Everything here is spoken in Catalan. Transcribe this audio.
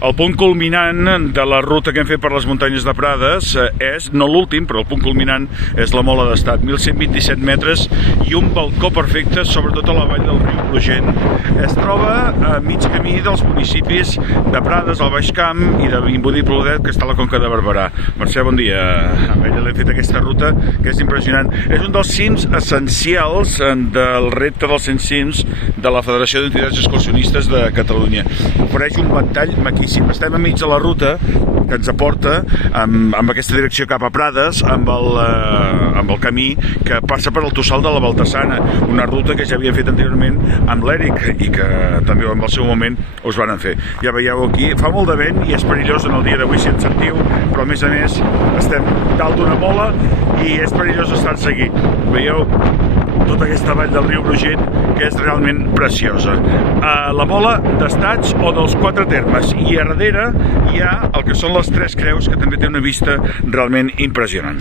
El punt culminant de la ruta que hem fet per les muntanyes de Prades és, no l'últim, però el punt culminant és la Mola d'Estat, 1.127 metres i un balcó perfecte sobre tota la vall del riu Brugent. Es troba a mig camí dels municipis de Prades, al Baix Camp, i de Vimbodí i Plodet, que està a la Conca de Barberà. Mercè, bon dia. Amb ella l'hem fet aquesta ruta, que és impressionant. És un dels cims essencials del repte dels 100 cims de la Federació d'Entitats Excursionistes de Catalunya. Ofereix un ventall maquíssim. Estem enmig de la ruta que ens aporta amb aquesta direcció cap a Prades, amb el camí que passa per el Tossal de la Baltassana, una ruta que ja havíem fet anteriorment amb l'Eric i que també en el seu moment us van fer. Ja veieu aquí, fa molt de vent i és perillós en el dia d'avui si en sentiu, però a més estem dalt d'una mola i és perillós estar seguit. Veieu tota aquesta vall del riu Brugent, que és realment preciosa. La Mola d'Estats o dels 4 termes, i a darrere hi ha el que són les 3 creus, que també té una vista realment impressionant.